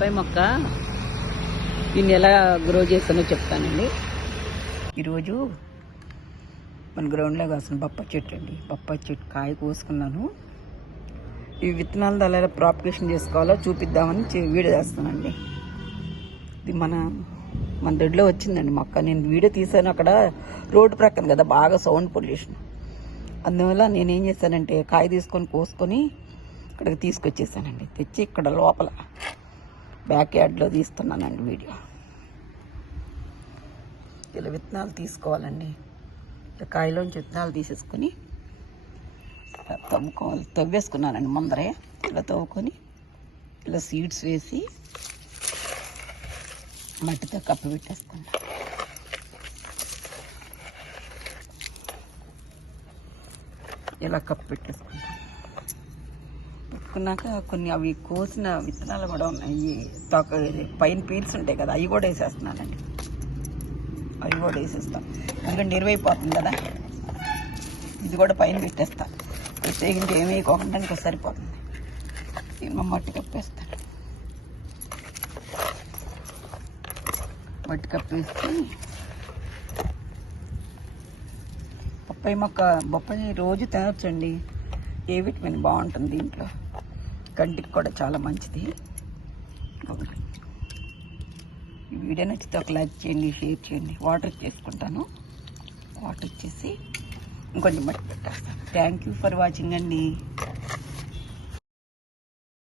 బొప్పాయి మొక్క దీన్ని ఎలా గ్రో చేస్తానో చెప్తానండి. ఈరోజు మన గ్రౌండ్లో కాసిన బొప్పాయి చెట్టు అండి. బొప్పాయి చెట్టు కాయ కోసుకున్నాను. ఈ విత్తనాలు ఎలా ప్రాపగేషన్ చేసుకోవాలో చూపిద్దామని వీడియో చేస్తానండి. ఇది మన దొడ్లో వచ్చిందండి మొక్క. నేను వీడియో తీసాను, అక్కడ రోడ్డు ప్రక్కన కదా బాగా సౌండ్ పొల్యూషన్. అందువల్ల నేనేం చేశానంటే కాయ తీసుకొని కోసుకొని ఇక్కడికి తీసుకొచ్చేసానండి. తెచ్చి ఇక్కడ లోపల బ్యాక్ యార్డ్లో తీస్తున్నానండి వీడియో. ఇలా విత్తనాలు తీసుకోవాలండి. ఇలా కాయలోంచి విత్తనాలు తీసేసుకొని తవ్వేసుకున్నానండి ముందరే. ఇలా తవ్వుకొని ఇలా సీడ్స్ వేసి మట్టితో కప్పి పెట్టేసుకున్నాను. ఇలా కప్పు పెట్టేసుకున్నాను. పెట్టుకున్నాక కొన్ని అవి కోసిన విత్తనాలు కూడా ఉన్నాయి. పైన పీల్స్ ఉంటాయి కదా, అవి కూడా వేసేస్తున్నానండి. అవి కూడా వేసేస్తాను, ఎందుకంటే ఇరువైపోతుంది కదా. ఇది కూడా పైన పెట్టేస్తా. ప్రత్యేకించి ఏమీ వేయకుండా సరిపోతుంది. దీన్ని మట్టి కప్పేస్తాను. మట్టి కప్పేసి బొప్పాయి రోజు తినొచ్చండి. ఏ విటమిన్ బాగుంటుంది దీంట్లో, కంటికి కూడా చాలా మంచిది. ఈ వీడియో నచ్చితే ఒక లైక్ చేయండి, షేర్ చేయండి. వాటర్ చేసుకుంటాను. వాటర్ ఇచ్చేసి ఇంకొంచెం మట్టి పెట్టేస్తాను. థ్యాంక్ యూ ఫర్ వాచింగ్ అండి.